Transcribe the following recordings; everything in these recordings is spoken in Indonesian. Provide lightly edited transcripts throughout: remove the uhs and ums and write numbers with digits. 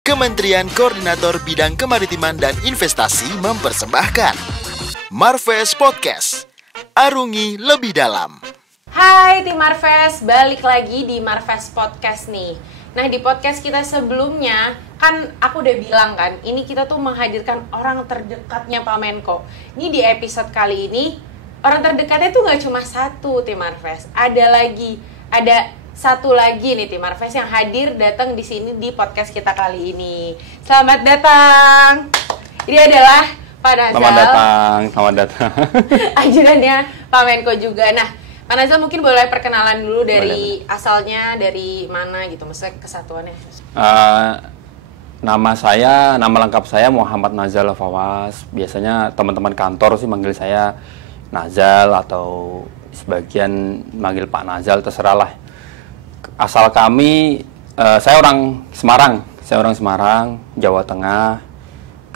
Kementerian Koordinator Bidang Kemaritiman dan Investasi mempersembahkan Marves Podcast. Arungi lebih dalam. Hai tim Marves, balik lagi di Marves Podcast nih. Nah, di podcast kita sebelumnya kan aku udah bilang kan, ini kita tuh menghadirkan orang terdekatnya Pak Menko. Ini di episode kali ini orang terdekatnya tuh gak cuma satu tim Marves, ada satu lagi nih tim Marves yang hadir datang di sini di podcast kita kali ini. Selamat datang. Ini adalah Pak Nazal. Selamat datang. Ajudannya Pak Menko juga. Nah, Pak Nazal mungkin boleh perkenalan dulu dari asalnya, dari mana gitu, maksudnya kesatuannya. Nama lengkap saya Muhammad Nazal Fawas. Biasanya teman-teman kantor sih manggil saya Nazal atau sebagian manggil Pak Nazal, terserah lah. Asal kami, saya orang Semarang, Jawa Tengah.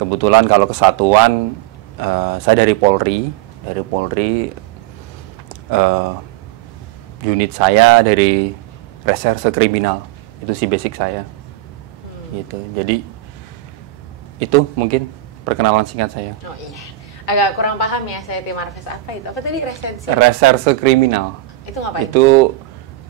Kebetulan kalau kesatuan, saya dari Polri, unit saya dari reserse kriminal, itu sih basic saya, gitu. Jadi itu mungkin perkenalan singkat saya. Oh iya, agak kurang paham ya saya tim Marves apa itu? Apa tadi reserse kriminal? Itu ngapain? Itu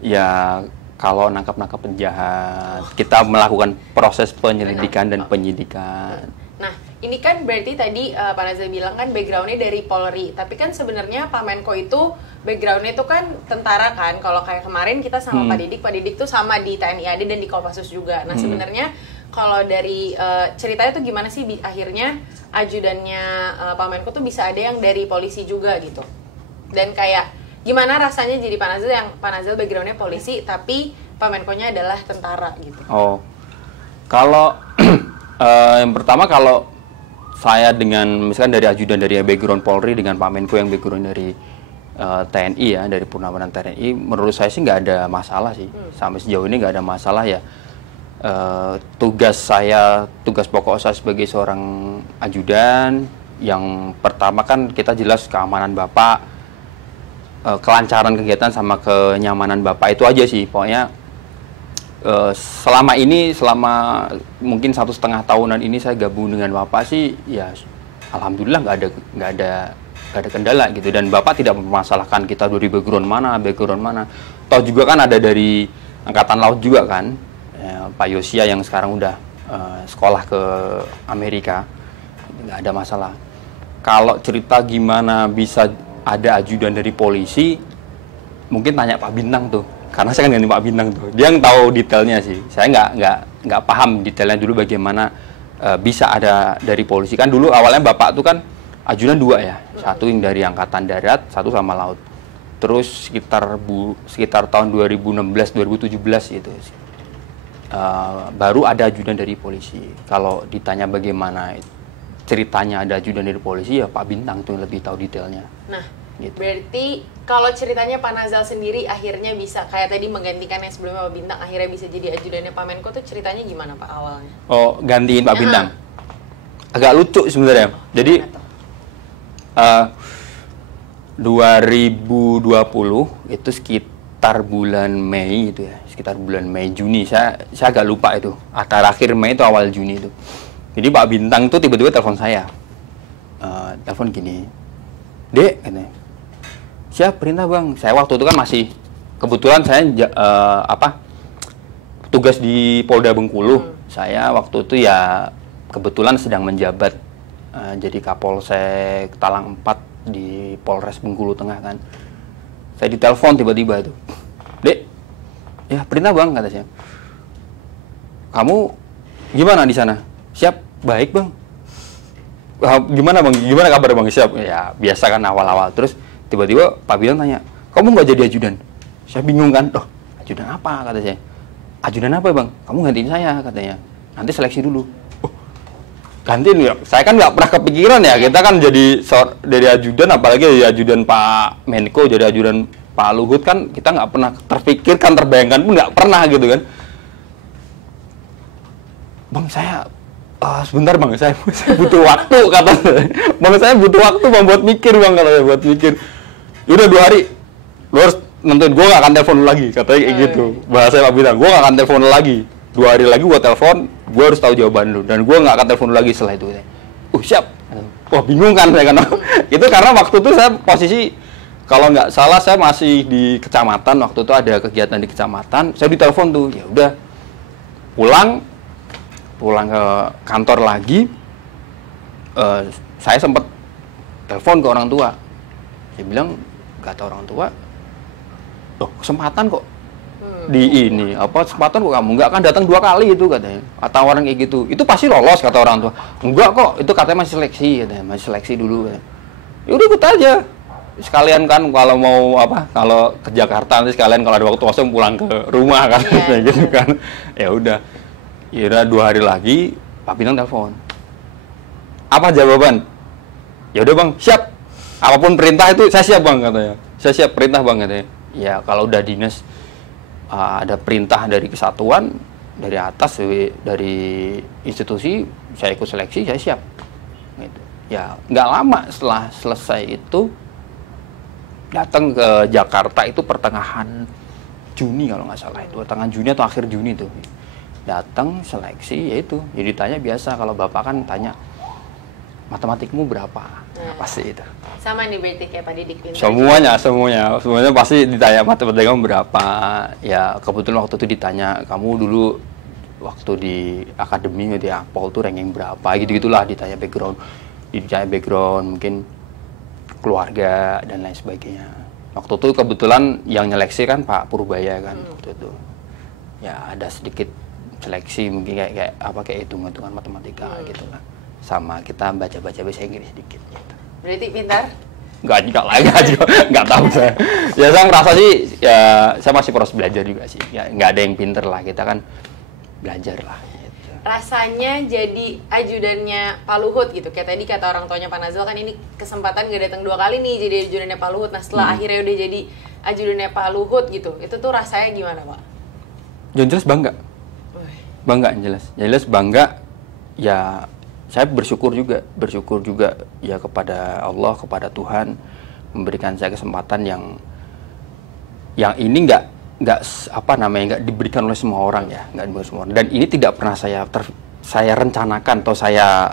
ya kalau nangkap penjahat, kita melakukan proses penyelidikan dan penyidikan. Nah, ini kan berarti tadi Pak Nazal bilang kan background-nya dari Polri, tapi kan sebenarnya Pak Menko itu background-nya itu kan tentara kan. Kalau kayak kemarin kita sama Pak Didik tuh sama di TNI AD dan di Kopassus juga. Nah, sebenarnya kalau dari ceritanya tuh gimana sih akhirnya ajudannya Pak Menko tuh bisa ada yang dari polisi juga gitu. Dan kayak gimana rasanya jadi Pak Nazal yang Pak Nazal background-nya polisi tapi Pak Menko-nya adalah tentara gitu. Oh. Kalau yang pertama, kalau saya dengan misalkan dari ajudan dari background Polri dengan Pak Menko yang background dari TNI ya, dari Purnawirawan TNI, menurut saya sih nggak ada masalah sih. Sampai sejauh ini nggak ada masalah ya. Tugas pokok saya sebagai seorang ajudan, yang pertama kan kita jelas keamanan Bapak, kelancaran kegiatan sama kenyamanan Bapak, itu aja sih. Pokoknya selama mungkin 1,5 tahunan ini saya gabung dengan Bapak sih, ya alhamdulillah nggak ada kendala gitu. Dan Bapak tidak mempermasalahkan kita dari background mana. Toh juga kan ada dari Angkatan Laut juga kan, Pak Yosia yang sekarang udah sekolah ke Amerika, nggak ada masalah. Kalau cerita gimana bisa ada ajudan dari polisi, mungkin tanya Pak Bintang tuh, karena saya kan ganti Pak Bintang tuh, dia yang tahu detailnya sih. Saya nggak paham detailnya dulu bagaimana bisa ada dari polisi. Kan dulu awalnya Bapak tuh kan ajudan 2 ya, satu yang dari Angkatan Darat, satu sama Laut. Terus sekitar tahun 2016-2017 itu baru ada ajudan dari polisi. Kalau ditanya bagaimana ceritanya ada ajudan dari polisi, ya Pak Bintang tuh yang lebih tahu detailnya. Nah, gitu. Berarti kalau ceritanya Pak Nazal sendiri akhirnya bisa kayak tadi menggantikan yang sebelumnya Pak Bintang, akhirnya bisa jadi ajudannya Pak Menko tuh ceritanya gimana Pak awalnya? Oh, gantiin Pak Bintang. Agak lucu sebenarnya. Jadi 2020 itu sekitar bulan Mei itu ya, sekitar bulan Mei Juni, saya agak lupa itu, antara akhir Mei itu awal Juni itu. Jadi Pak Bintang tuh tiba-tiba telepon saya, telepon gini, "Dek," katanya, "siap, perintah Bang." Saya waktu itu kan masih, kebetulan saya tugas di Polda Bengkulu. Saya waktu itu ya kebetulan sedang menjabat jadi Kapolsek Talang 4 di Polres Bengkulu Tengah kan. Saya ditelepon tiba-tiba itu, "Dek, ya perintah Bang," kata saya. "Kamu gimana di sana?" "Siap, baik Bang." "Gimana Bang? Gimana kabar Bang?" "Siap." Ya biasa kan awal-awal. Terus tiba-tiba Pak Bintang tanya, "Kamu nggak jadi ajudan?" Saya bingung kan, "Loh, ajudan apa?" kata saya. "Ajudan apa Bang?" "Kamu gantiin saya," katanya. "Nanti seleksi dulu." "Oh, gantiin ya?" Saya kan nggak pernah kepikiran ya, kita kan jadi dari ajudan, apalagi dari ajudan Pak Menko, jadi ajudan Pak Luhut, kan kita nggak pernah terpikirkan, terbayangkan pun nggak pernah gitu kan. "Bang, saya sebentar Bang, saya butuh waktu," kata saya. "Bang, saya butuh waktu Bang buat mikir Bang," kata saya, "buat mikir." "Yaudah 2 hari, lu harus nentuin, gue gak akan telepon lagi," katanya kayak gitu. Bahasa Pak Bintang, "gue gak akan telepon lagi. 2 hari lagi gue telepon, gue harus tahu jawaban lu dan gue nggak akan telepon lu lagi setelah itu. Siap. Wah bingung kan saya kan. Itu karena waktu itu saya posisi kalau nggak salah saya masih di kecamatan, waktu itu ada kegiatan di kecamatan, saya ditelepon tuh, ya udah pulang ke kantor lagi, saya sempat telepon ke orang tua, saya bilang kata orang tua, loh kesempatan kok di ini, kesempatan kok kamu nggak akan datang 2 kali itu katanya, tawaran kayak gitu, itu pasti lolos kata orang tua, enggak kok, itu katanya masih seleksi, katanya masih seleksi dulu, katanya. Ya udah ikut aja. Sekalian kan kalau mau kalau ke Jakarta nanti sekalian kalau ada waktu kosong pulang ke rumah kan gitu kan. Ya udah. Kira 2 hari lagi Pak Bintang telepon. Apa jawaban? Ya udah Bang, siap. Apapun perintah itu saya siap Bang katanya. Saya siap perintah Bang katanya. Ya kalau udah dinas ada perintah dari kesatuan, dari atas dari institusi, saya ikut seleksi, saya siap. Gitu. Ya nggak lama setelah selesai itu datang ke Jakarta itu pertengahan Juni kalau nggak salah itu pertengahan Juni atau akhir Juni tuh datang seleksi yaitu jadi tanya biasa kalau bapak kan tanya matematikmu berapa pasti itu sama nih berarti kayak Pak Didik pintar semuanya pasti ditanya matematikmu berapa ya kebetulan waktu itu ditanya kamu dulu waktu di akademi di Apol tuh ranking berapa gitu-gitulah ditanya background mungkin keluarga dan lain sebagainya. Waktu itu kebetulan yang nyeleksi kan Pak Purbaya kan waktu itu. Ya ada sedikit seleksi mungkin kayak hitung-hitungan matematika gitu lah. Sama kita baca-baca bahasa Inggris sedikit gitu. Berarti pintar? Enggak tahu saya. Ya saya ngerasa sih ya saya masih proses belajar juga sih. Ya enggak ada yang pinter lah, kita kan belajar lah. Rasanya jadi ajudannya Pak Luhut gitu, kayak tadi kata orang tuanya Pak Nazil kan ini kesempatan gak datang 2 kali nih jadi ajudannya Pak Luhut. Nah setelah akhirnya udah jadi ajudannya Pak Luhut gitu, itu tuh rasanya gimana Pak? Yang jelas bangga yang jelas bangga. Ya saya bersyukur juga ya kepada Allah, kepada Tuhan memberikan saya kesempatan yang ini nggak diberikan oleh semua orang ya, nggak diberikan semua orang. Dan ini tidak pernah saya rencanakan atau saya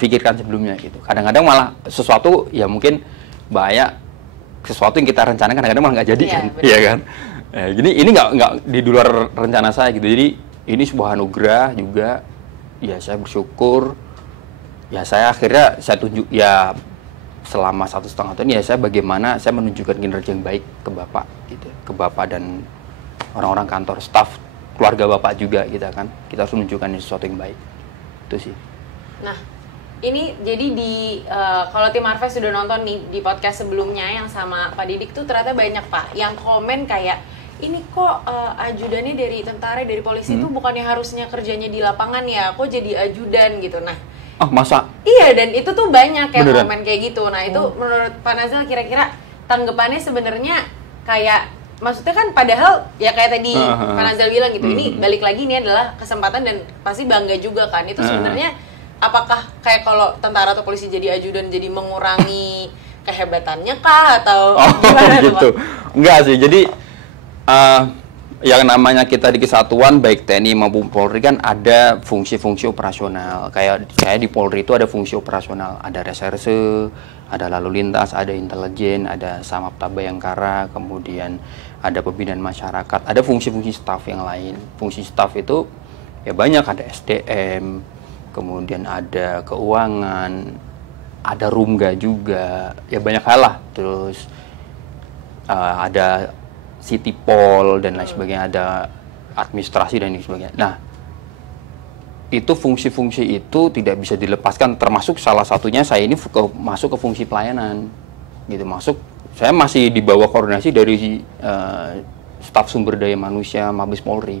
pikirkan sebelumnya gitu. Kadang-kadang malah sesuatu ya mungkin bahaya, sesuatu yang kita rencanakan kadang-kadang malah nggak jadi kan, iya kan. Jadi ini nggak di luar rencana saya gitu. Jadi ini sebuah anugerah juga. Ya saya bersyukur. Ya saya akhirnya saya tunjuk ya selama 1,5 tahun ya bagaimana saya menunjukkan kinerja yang baik ke Bapak gitu, ke Bapak dan orang-orang kantor, staf, keluarga Bapak juga kita kan. Kita harus menunjukkan sesuatu yang baik. Itu sih. Nah, ini jadi kalau tim Marves sudah nonton nih di podcast sebelumnya yang sama Pak Didik tuh ternyata banyak Pak yang komen kayak ini kok ajudannya dari tentara, dari polisi tuh bukannya harusnya kerjanya di lapangan ya, kok jadi ajudan gitu. Nah, masa? Iya, dan itu tuh banyak yang komen kayak gitu. Nah, itu menurut Pak Nazil kira-kira tanggapannya sebenarnya kayak, maksudnya kan padahal ya kayak tadi Pak Nazil bilang gitu, ini balik lagi ini adalah kesempatan dan pasti bangga juga kan. Itu sebenarnya apakah kayak kalau tentara atau polisi jadi ajudan jadi mengurangi kehebatannya kah atau gimana gitu? Enggak sih, jadi yang namanya kita di kesatuan baik TNI maupun Polri kan ada fungsi-fungsi operasional. Kayak saya di Polri itu ada fungsi operasional, ada reserse, ada lalu lintas, ada intelijen, ada Samapta Bayangkara, kemudian ada pembinaan masyarakat, ada fungsi-fungsi staf yang lain. Fungsi staf itu ya banyak, ada SDM, kemudian ada keuangan, ada Rumga juga, ya banyak hal lah. Terus ada Sitipol dan lain sebagainya, ada administrasi dan lain sebagainya. Nah, itu fungsi-fungsi itu tidak bisa dilepaskan, termasuk salah satunya saya ini masuk ke fungsi pelayanan gitu. Saya masih di bawah koordinasi dari staf sumber daya manusia Mabes Polri.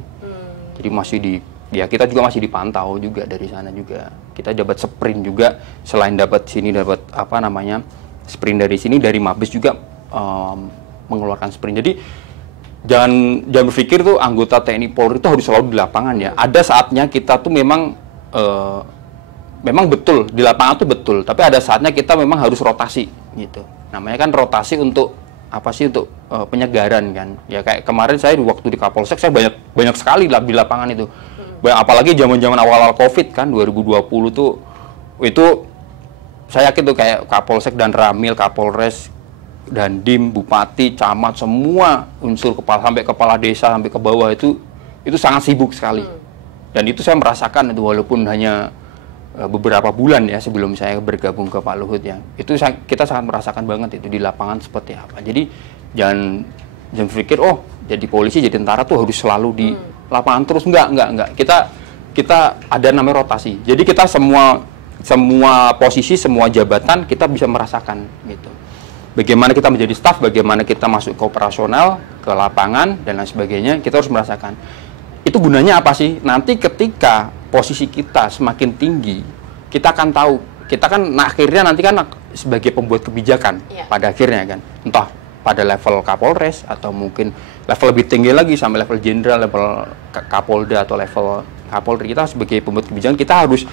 Jadi kita juga masih dipantau juga dari sana juga. Kita dapat sprint juga, selain dapat sprint dari sini, dari Mabes juga mengeluarkan sprint. Jadi jangan berpikir tuh anggota TNI Polri itu harus selalu di lapangan ya. Ada saatnya kita tuh memang betul di lapangan tuh betul, tapi ada saatnya kita memang harus rotasi gitu. Namanya kan rotasi untuk untuk penyegaran kan. Ya kayak kemarin saya waktu di Kapolsek saya banyak sekali lah di lapangan itu. Apalagi zaman-zaman awal-awal COVID kan 2020 tuh, itu saya yakin tuh kayak Kapolsek dan Ramil, Kapolres dan Dim, Bupati, Camat, semua unsur sampai kepala desa sampai ke bawah itu sangat sibuk sekali. Dan itu saya merasakan itu walaupun hanya beberapa bulan ya sebelum saya bergabung ke Pak Luhut ya. Itu kita sangat merasakan banget itu di lapangan seperti apa. Jadi jangan pikir jadi polisi, jadi tentara tuh harus selalu di lapangan terus. Enggak. Kita ada namanya rotasi. Jadi kita semua posisi, semua jabatan kita bisa merasakan gitu. Bagaimana kita menjadi staf, bagaimana kita masuk ke operasional, ke lapangan dan lain sebagainya, kita harus merasakan. Itu gunanya apa sih? Nanti ketika posisi kita semakin tinggi, kita akan tahu, kita kan akhirnya nanti kan sebagai pembuat kebijakan pada akhirnya kan, entah pada level Kapolres atau mungkin level lebih tinggi lagi sampai level jenderal, level Kapolda atau level Kapolri. Kita sebagai pembuat kebijakan kita harus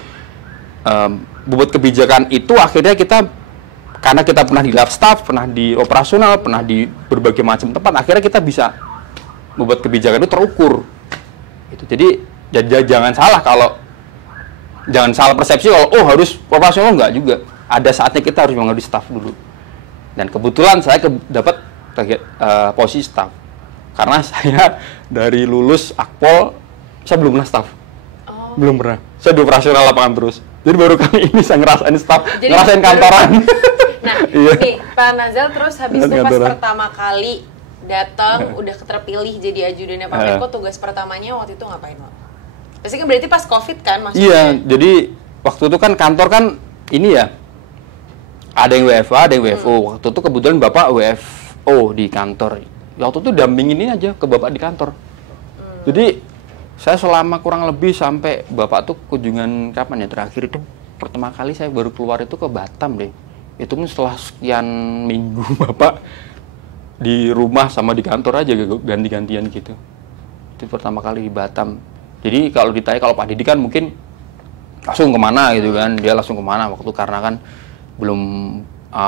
membuat kebijakan itu akhirnya kita, karena kita pernah di lab staff, pernah di operasional, pernah di berbagai macam tempat, akhirnya kita bisa membuat kebijakan itu terukur. Itu jadi jangan salah persepsi kalau harus operasional, enggak juga. Ada saatnya kita harus menjadi staff dulu. Dan kebetulan saya dapat posisi staff. Karena saya dari lulus Akpol saya belum pernah staff. Belum pernah. Saya di operasional lapangan terus. Jadi baru kali ini saya ngerasain staff, ngerasain kantoran. Nah, nih Pak Nazal terus habis itu pas pertama kali datang udah terpilih jadi ajudannya Pak Menko, tugas pertamanya waktu itu ngapain, Pak? Pasti kan berarti pas COVID kan maksudnya? Iya, jadi waktu itu kan kantor kan ini ya, ada yang WFA, ada yang WFO. Waktu itu kebetulan Bapak WFO di kantor. Waktu itu dampingin ini aja ke Bapak di kantor. Jadi saya selama kurang lebih sampai Bapak tuh kunjungan kapan ya terakhir itu, pertama kali saya baru keluar itu ke Batam deh. Itu pun setelah sekian minggu Bapak di rumah sama di kantor aja ganti-gantian gitu. Itu pertama kali di Batam. Jadi kalau ditanya, kalau Pak Didi kan mungkin langsung kemana gitu kan, dia langsung kemana waktu, karena kan belum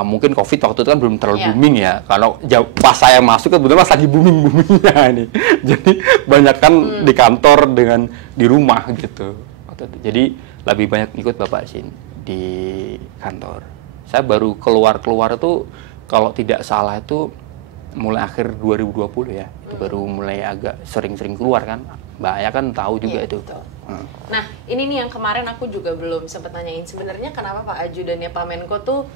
mungkin COVID waktu itu kan belum terlalu booming ya. Kalau pas saya masuk kebetulan pas lagi boomingnya ini. Jadi banyak kan di kantor dengan di rumah gitu. Jadi lebih banyak ikut Bapak sih di kantor. Saya baru keluar itu kalau tidak salah itu mulai akhir 2020 ya. Itu baru mulai agak sering-sering keluar kan. Mbak Aya kan tahu juga itu. Nah, ini nih yang kemarin aku juga belum sempat nanyain. Sebenarnya kenapa Pak Ajudannya Pak Menko tuh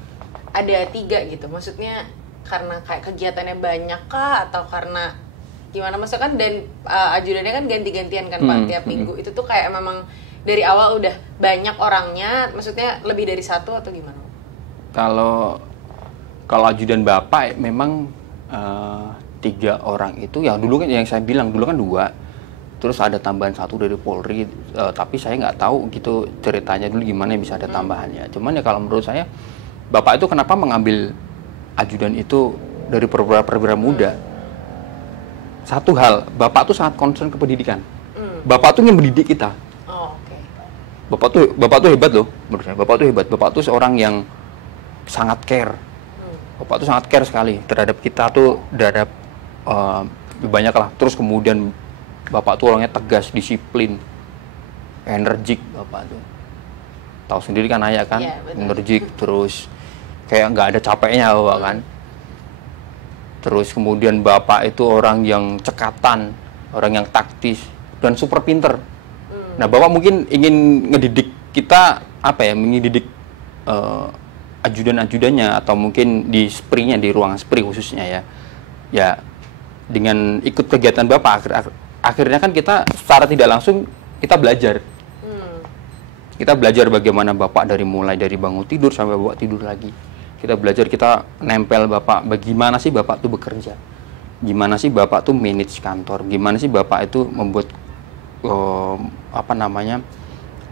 ada 3 gitu? Maksudnya karena kayak kegiatannya banyak kah? Atau karena gimana? Maksudnya kan dan ajudannya kan ganti-gantian kan Pak tiap minggu. Itu tuh kayak memang dari awal udah banyak orangnya, maksudnya lebih dari 1 atau gimana? Kalau ajudan Bapak memang 3 orang itu, yang dulu kan yang saya bilang dulu kan 2. Terus ada tambahan 1 dari Polri, tapi saya nggak tahu gitu ceritanya dulu gimana bisa ada tambahannya. Cuman ya kalau menurut saya, Bapak itu kenapa mengambil ajudan itu dari perwira muda? Satu hal, Bapak tuh sangat concern ke pendidikan. Bapak tuh ingin mendidik kita. Bapak tuh hebat loh, menurut saya. Bapak tuh hebat. Bapak tuh seorang yang sangat care. Bapak tuh sangat care sekali terhadap kita tuh, terhadap banyak lah. Terus kemudian Bapak tuh orangnya tegas, disiplin, energik. Bapak tuh tahu sendiri kan Ayah kan, energik, terus kayak nggak ada capeknya Bapak kan. Terus kemudian Bapak itu orang yang cekatan, orang yang taktis dan super pinter. Nah, Bapak mungkin ingin ngedidik kita mendidik ajudan-ajudannya, atau mungkin di SPRI-nya, di ruang SPRI khususnya ya dengan ikut kegiatan Bapak akhirnya kan kita secara tidak langsung kita belajar. Kita belajar bagaimana Bapak mulai dari bangun tidur sampai Bapak tidur lagi. Kita belajar, kita nempel Bapak, bagaimana sih Bapak tuh bekerja, gimana sih Bapak tuh manage kantor, gimana sih Bapak itu membuat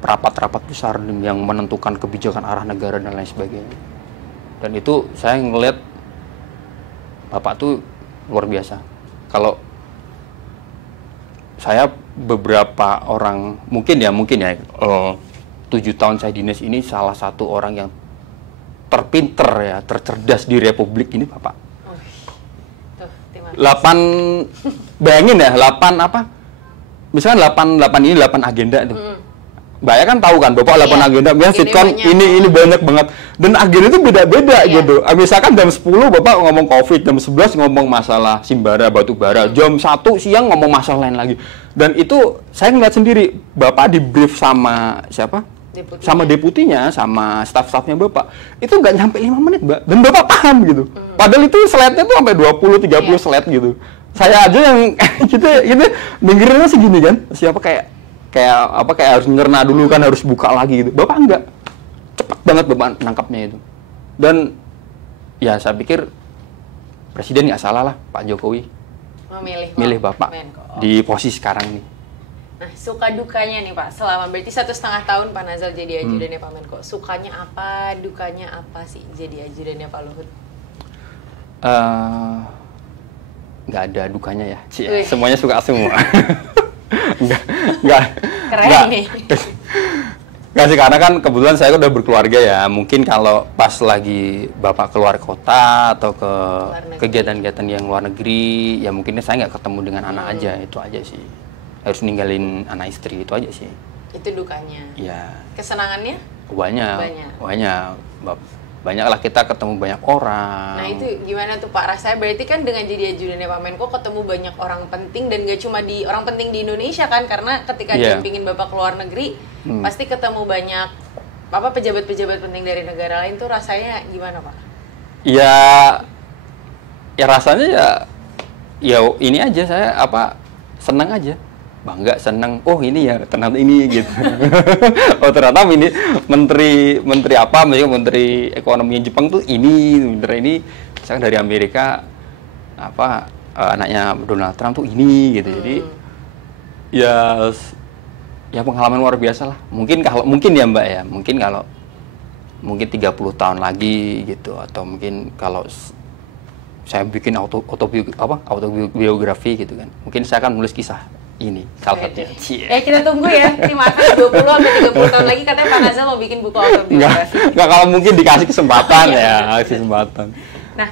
rapat-rapat besar yang menentukan kebijakan arah negara dan lain sebagainya. Dan itu saya ngelihat Bapak tuh luar biasa. Kalau saya beberapa orang mungkin ya 7 tahun saya dinas ini, salah satu orang yang terpinter ya, tercerdas di Republik ini Bapak. 8 bayangin ya, 8 misalkan 8 ini 8 agenda tuh. Mbak ya kan tahu kan, Bapak 8 agenda, misalnya sitkon ini banyak banget. Dan agenda itu beda-beda gitu. Misalkan jam 10 Bapak ngomong Covid, jam 11 ngomong masalah Simbara, batu bara, jam 1 siang ngomong masalah lain lagi. Dan itu saya ngeliat sendiri, Bapak di brief sama siapa? Sama deputinya, sama staf-stafnya Bapak. Itu nggak nyampe 5 menit, Mbak. Dan Bapak paham gitu. Padahal itu slide-nya tuh sampai 20-30 slide gitu. Saya aja yang gitu dengerinnya segini kan. Siapa kayak harus ngerna dulu kan, harus buka lagi gitu. Bapak enggak. Cepat banget Bapak nangkapnya itu. Dan ya saya pikir Presiden nggak salah lah, Pak Jokowi milih Bapak di posisi sekarang nih. Nah, suka dukanya nih Pak, selama berarti 1,5 tahun Pak Nazal jadi ajudannya Pak Menko. Sukanya apa, dukanya apa sih jadi ajudannya Pak Luhut? Nggak ada dukanya ya, semuanya suka semua. Keren nih. Nggak sih, karena kan kebetulan saya udah berkeluarga ya. Mungkin kalau pas lagi Bapak keluar kota atau ke kegiatan-kegiatan yang luar negeri, ya mungkin saya nggak ketemu dengan anak aja, itu aja sih. Harus ninggalin anak istri, itu aja sih. Itu dukanya. Iya. Kesenangannya? Banyak lah, kita ketemu banyak orang. Nah itu gimana tuh Pak rasanya? Berarti kan dengan jadi ajudannya Pak Menko ketemu banyak orang penting, dan gak cuma di orang penting di Indonesia kan, karena ketika dampingin Bapak ke luar negeri pasti ketemu banyak pejabat-pejabat penting dari negara lain. Tuh rasanya gimana Pak? Ya rasanya ya ini aja, saya senang aja, bangga, senang. Oh ini ya ternyata ini gitu. Oh ternyata ini menteri apa, misalnya menteri ekonomi Jepang tuh menteri ini misalkan dari Amerika anaknya Donald Trump tuh ini gitu. Jadi ya pengalaman luar biasa lah. Mungkin ya Mbak ya, mungkin 30 tahun lagi gitu, atau mungkin kalau saya bikin autobiografi gitu kan, mungkin saya akan nulis kisah ini salah satunya. Ya kita tunggu ya. Terima kasih 20 sampai 30 tahun lagi katanya Pak Nazal mau bikin buku autobiografi. Enggak, kalau mungkin dikasih kesempatan kesempatan. Nah,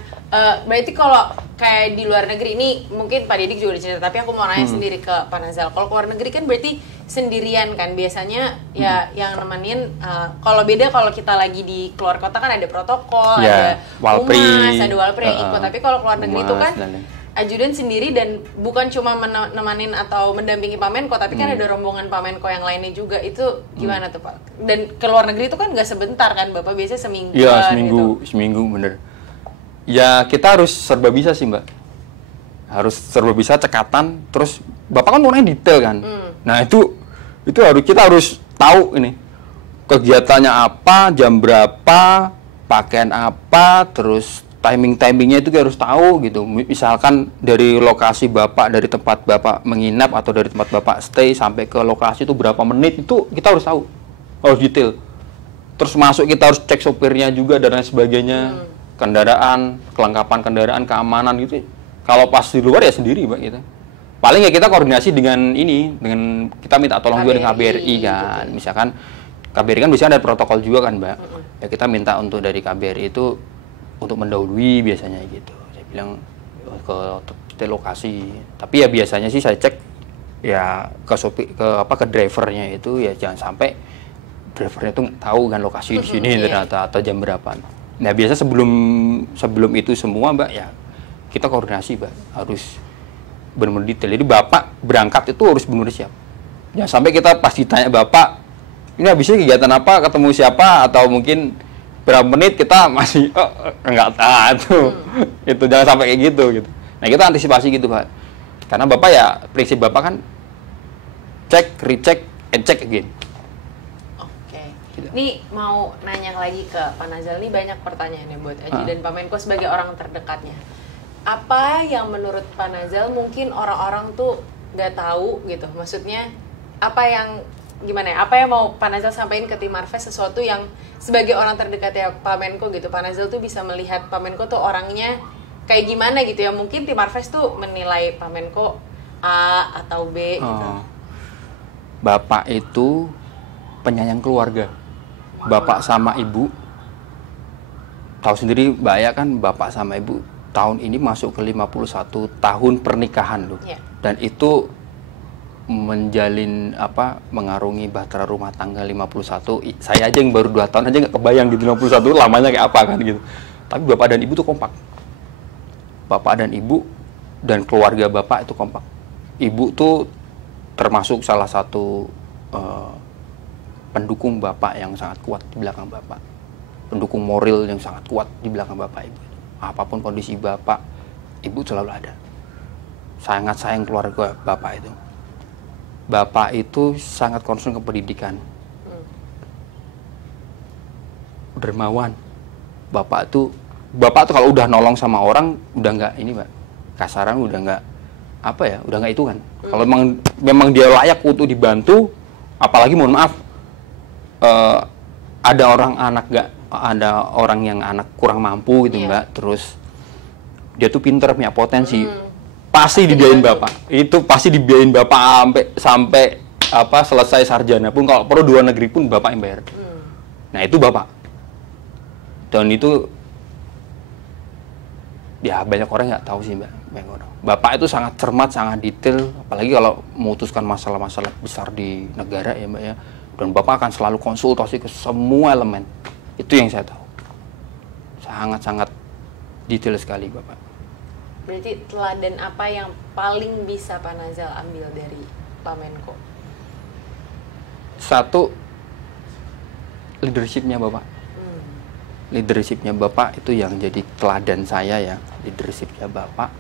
berarti kalau kayak di luar negeri ini mungkin Pak Didik juga udah cerita, tapi aku mau nanya sendiri ke Pak Nazal. Kalau keluar negeri kan berarti sendirian kan biasanya ya, yang nemenin. Kalau beda kalau kita lagi di keluar kota kan ada protokol, ada humas, ada walpri yang ikut. Tapi kalau keluar negeri itu kan ajudan sendiri, dan bukan cuma menemani atau mendampingi Pak Menko, tapi kan ada rombongan Pak Menko yang lainnya juga. Itu gimana tuh Pak? Dan ke luar negeri itu kan nggak sebentar kan, Bapak biasanya seminggu. Iya, seminggu bener. Ya kita harus serba bisa sih Mbak. Harus serba bisa, cekatan, terus Bapak kan orangnya detail kan. Nah itu kita harus tahu ini kegiatannya apa, jam berapa, pakaian apa, terus timingnya itu harus tahu gitu. Misalkan dari lokasi Bapak, dari tempat Bapak menginap atau dari tempat Bapak stay sampai ke lokasi itu berapa menit, itu kita harus tahu, harus detail. Terus masuk kita harus cek sopirnya juga dan lain sebagainya, kendaraan, kelengkapan kendaraan, keamanan gitu. Kalau pas di luar ya sendiri Mbak kita. Paling ya kita koordinasi dengan kita minta tolong juga dengan KBRI kan. Misalkan KBRI kan biasanya ada protokol juga kan Mbak. Ya kita minta untuk dari KBRI itu untuk mendahului biasanya gitu. Saya bilang ke lokasi. Tapi ya biasanya sih saya cek ya ke drivernya itu, ya jangan sampai drivernya itu tahu kan lokasi di sini ternyata atau jam berapa. Nah biasa sebelum itu semua Mbak ya kita koordinasi Mbak, harus benar-benar detail. Jadi Bapak berangkat itu harus benar-benar siap. Jangan sampai kita pas ditanya Bapak ini habisnya kegiatan apa, ketemu siapa, atau mungkin berapa menit kita masih enggak tahu. Itu jangan sampai kayak gitu. Nah kita antisipasi gitu Pak, karena Bapak ya prinsip Bapak kan cek, recheck, and check again. Oke. Ini mau nanya lagi ke Pak Nazal, nih banyak pertanyaannya buat ajudan Pak Menko sebagai orang terdekatnya. Apa yang menurut Pak Nazal mungkin orang-orang tuh nggak tahu gitu, maksudnya apa yang mau Pak Nazal sampaikan ke tim Marves, sesuatu yang sebagai orang terdekat ya Pak Menko gitu, Pak Nazal tuh bisa melihat Pak Menko tuh orangnya kayak gimana gitu ya, mungkin tim Marves tuh menilai Pak Menko A atau B gitu. Bapak itu penyayang keluarga. Bapak sama Ibu tahu sendiri Mbak ya kan, Bapak sama Ibu tahun ini masuk ke 51 tahun pernikahan loh. Dan itu menjalin mengarungi bahtera rumah tangga 51, saya aja yang baru 2 tahun aja nggak kebayang gitu 51 lamanya kayak apa kan gitu. Tapi bapak dan ibu tuh kompak. Bapak dan ibu dan keluarga bapak itu kompak. Ibu tuh termasuk salah satu pendukung bapak yang sangat kuat di belakang bapak. Pendukung moral yang sangat kuat di belakang bapak ibu. Apapun kondisi bapak, ibu selalu ada. Sangat sayang keluarga bapak itu. Bapak itu sangat concern ke pendidikan. Dermawan. Bapak tuh kalau udah nolong sama orang udah nggak ini, Mbak. Kasaran udah nggak udah nggak itu kan. Kalau memang dia layak untuk dibantu, apalagi mohon maaf ada orang yang anak kurang mampu gitu, Mbak. Terus dia tuh pinter, punya potensi. Pasti dibiayain bapak. Itu pasti dibiayain bapak sampai selesai sarjana pun, kalau perlu luar negeri pun bapak yang bayar. Nah, itu bapak. Dan itu ya banyak orang nggak tahu sih, Mbak. Bapak itu sangat cermat, sangat detail, apalagi kalau memutuskan masalah-masalah besar di negara ya, Mbak ya. Dan bapak akan selalu konsultasi ke semua elemen. Itu yang saya tahu. Sangat-sangat detail sekali bapak. Berarti teladan apa yang paling bisa Pak Nazal ambil dari Pak Menko? Satu, leadership-nya bapak. Leadership-nya bapak itu yang jadi teladan saya ya. Leadership-nya bapak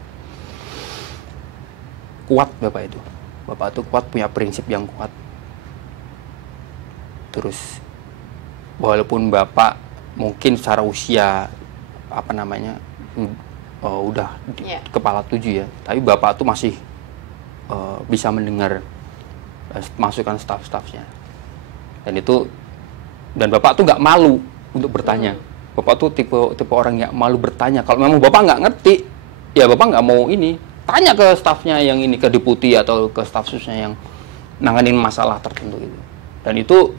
kuat, bapak itu. Bapak itu kuat, punya prinsip yang kuat. Terus walaupun bapak mungkin secara usia udah kepala 7 ya, tapi bapak tuh masih bisa mendengar masukan staf-stafnya. Dan bapak tuh nggak malu untuk bertanya. Bapak tuh tipe orang yang malu bertanya. Kalau memang bapak nggak ngerti, ya bapak nggak mau tanya ke stafnya yang ini, ke deputi atau ke staf susnya yang nanganin masalah tertentu itu. Dan itu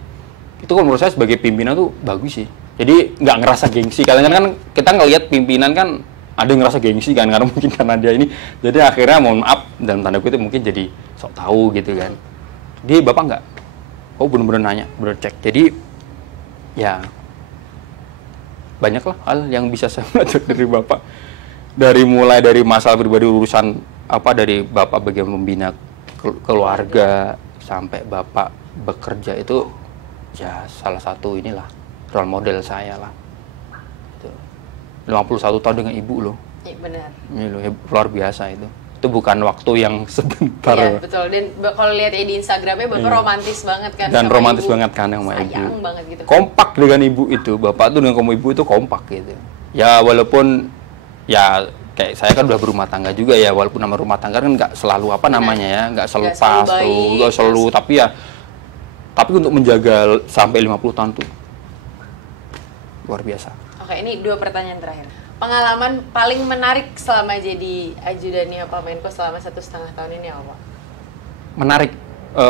menurut saya sebagai pimpinan tuh bagus sih. Jadi nggak ngerasa gengsi. Kadang-kadang kan kita ngelihat pimpinan kan ada yang ngerasa gengsi kan, karena dia ini. Jadi akhirnya mohon maaf dalam tanda kutip mungkin jadi sok tahu gitu kan. Jadi bapak nggak, bener-bener nanya, bener cek. Jadi ya banyaklah hal yang bisa saya belajar dari bapak. Mulai dari masalah pribadi, urusan dari bapak bagaimana membina keluarga, sampai bapak bekerja itu ya salah satu inilah role model saya lah. 51 tahun dengan ibu loh. Iya benar. Ini loh, luar biasa itu. Itu bukan waktu yang sebentar. Iya betul. Dan kalau lihat di Instagramnya bapak romantis banget kan. Dan romantis ibu. Banget kan sama ibu. Sayang banget gitu. Kompak dengan ibu itu. Bapak tuh dengan ibu itu kompak gitu. Ya walaupun ya kayak saya kan udah berumah tangga juga ya. Walaupun nama rumah tangga kan nggak selalu nggak selalu pas tuh, nggak selalu. Tapi untuk menjaga sampai 50 tahun tuh luar biasa. Oke, ini 2 pertanyaan terakhir. Pengalaman paling menarik selama jadi ajudannya Pak Menko selama 1,5 tahun ini apa? Menarik?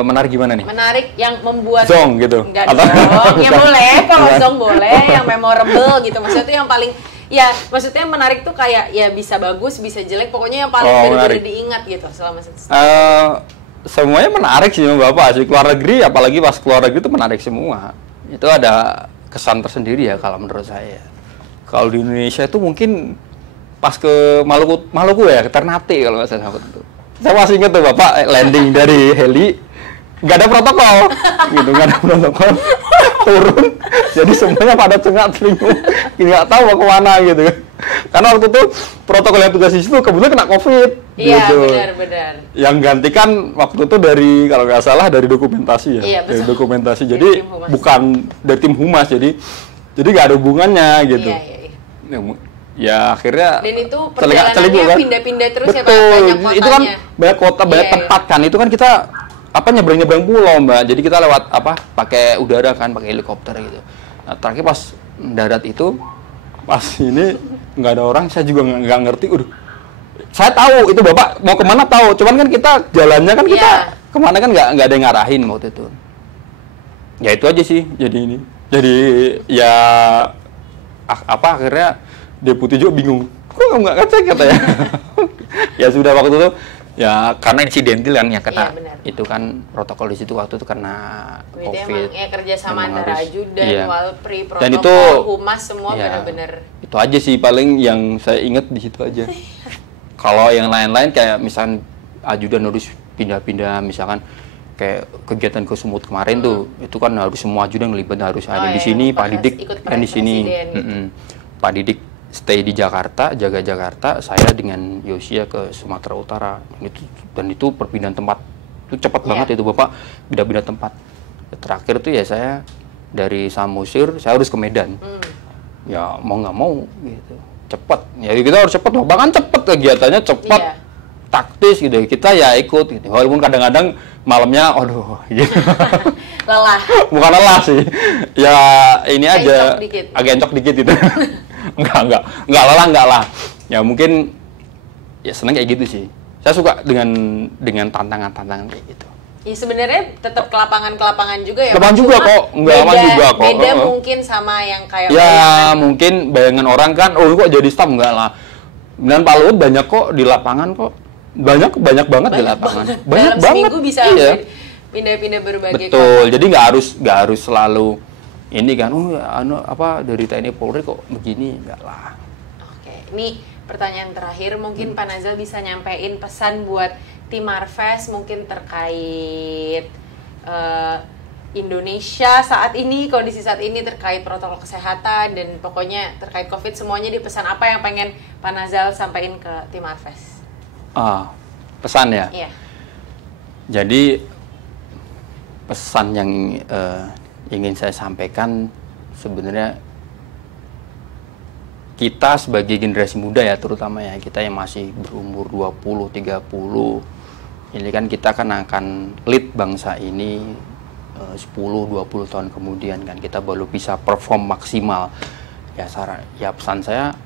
Menarik gimana nih? Menarik yang membuat... Zong gitu? Enggak dong, ya boleh, kalau zong boleh, yang memorable gitu. Maksudnya itu yang paling... Ya, maksudnya menarik tuh kayak ya bisa bagus, bisa jelek, pokoknya yang paling benar-benar diingat gitu selama 1,5 tahun. Semuanya menarik sih Bapak. Sih keluar negeri, apalagi pas keluar negeri itu menarik semua. Itu ada kesan tersendiri ya kalau menurut saya. Kalau di Indonesia itu mungkin pas ke Maluku ya, ke Ternate kalau nggak salah itu. Saya masih ingat tuh Bapak landing dari heli, nggak ada protokol, gitu, nggak ada protokol, turun, jadi semuanya pada cengak-celinguk, nggak tahu mau kemana gitu. Karena waktu itu protokol yang tugas di situ kebetulan kena COVID. Iya gitu. Benar. Yang gantikan waktu itu dari kalau nggak salah dari dokumentasi ya, iya, dari dokumentasi. Jadi bukan dari tim humas, jadi nggak ada hubungannya gitu. Iya. Ya akhirnya dan itu perjalanannya kan? Pindah-pindah terus. Betul. Ya Pak, banyak kotanya. Itu kan banyak kota, banyak tempat kan. Itu kan kita nyebrang pulau Mbak. Jadi kita lewat pakai udara kan, pakai helikopter gitu. Nah, terakhir pas darat itu pas ini nggak ada orang, saya juga nggak ngerti. Saya tahu itu Bapak mau kemana tahu, cuman kan kita jalannya kan kita kemana kan nggak ada yang ngarahin waktu itu. Ya itu aja sih. Jadi ya akhirnya deputi juga bingung, kok kamu nggak ngecek katanya. Ya sudah waktu itu Ya karena insidentil kan ya kena Iya, benar. itu kan protokol di situ waktu itu karena Berarti COVID. emang ya kerja sama Emang antara harus, ajudan, iya. walpri, protokol, Dan itu humas semua ya, benar-benar. itu aja sih paling yang saya ingat di situ aja. Kalau yang lain-lain kayak misalkan ajudan harus pindah-pindah, misalkan kayak kegiatan ke Sumut kemarin tuh, itu kan harus semua ajudan ngelibat, harus ada di sini, Pak Didik kan di sini. Gitu. Pak Didik stay di Jakarta, jaga Jakarta, saya dengan Yosia ke Sumatera Utara. Dan itu perpindahan tempat itu cepat banget itu Bapak, pindah-pindah tempat. Terakhir tuh ya saya dari Samosir, saya harus ke Medan. Ya mau nggak mau gitu, cepat. Ya kita harus cepat, bahkan cepat kegiatannya cepat, taktis gitu. Kita ya ikut gitu. Walaupun kadang-kadang malamnya, aduh, gitu. Lelah. Bukan lelah sih, ya ini aja dikit. agak encok dikit gitu. enggak lelah, enggak lah. Ya mungkin ya seneng kayak gitu sih. Saya suka dengan tantangan-tantangan kayak gitu. Ya sebenarnya tetap ke lapangan juga ya. Lapangan juga kok, enggak aman juga kok. Beda mungkin sama yang kayak ya mungkin bayangan orang kan, oh kok jadi staff, enggak lah. Dan Pak Luhut banyak kok di lapangan kok. Banyak banget di lapangan. Banyak dalam banget. Seminggu bisa Iya. pindah-pindah berbagai Betul. Jadi nggak harus selalu ini kan, dari TNI Polri kok begini, enggak lah. Oke, ini pertanyaan terakhir, mungkin Pak Nazal bisa nyampein pesan buat tim Marves mungkin terkait Indonesia saat ini, kondisi saat ini terkait protokol kesehatan dan pokoknya terkait COVID semuanya, di pesan apa yang pengen Pak Nazal sampaikan ke tim Marves? Pesan ya? Iya. Jadi pesan yang ingin saya sampaikan sebenarnya kita sebagai generasi muda ya, terutama ya kita yang masih berumur 20, 30, ini kan kita kan akan lead bangsa ini 10-20 tahun kemudian kan, kita baru bisa perform maksimal. Ya pesan saya,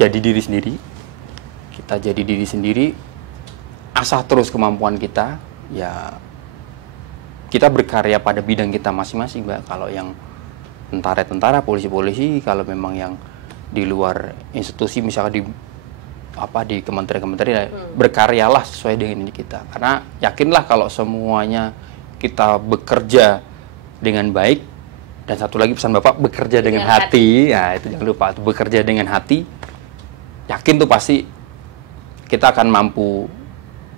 jadi diri sendiri, kita jadi diri sendiri, asah terus kemampuan kita, ya kita berkarya pada bidang kita masing-masing, Mbak. Kalau yang tentara, polisi, kalau memang yang di luar institusi, misalnya di kementerian-kementerian, berkaryalah sesuai dengan ini kita. Karena yakinlah kalau semuanya kita bekerja dengan baik, dan satu lagi pesan Bapak, bekerja dengan hati. Ya itu jangan lupa, bekerja dengan hati. Yakin tuh pasti kita akan mampu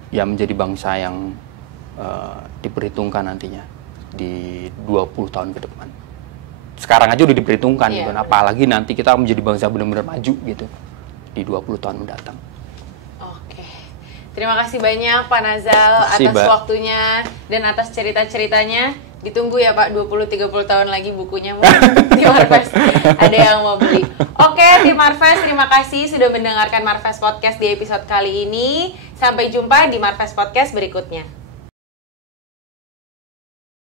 ya menjadi bangsa yang diperhitungkan nantinya di 20 tahun ke depan. Sekarang aja udah diperhitungkan gitu. Apalagi nanti kita menjadi bangsa benar-benar maju gitu di 20 tahun mendatang. Oke. Terima kasih banyak Pak Nazal atas waktunya dan atas cerita-ceritanya. Ditunggu ya Pak, 20-30 tahun lagi bukunya di Marves. Ada yang mau beli. Oke, tim Marves, terima kasih sudah mendengarkan Marves Podcast di episode kali ini. Sampai jumpa di Marves Podcast berikutnya.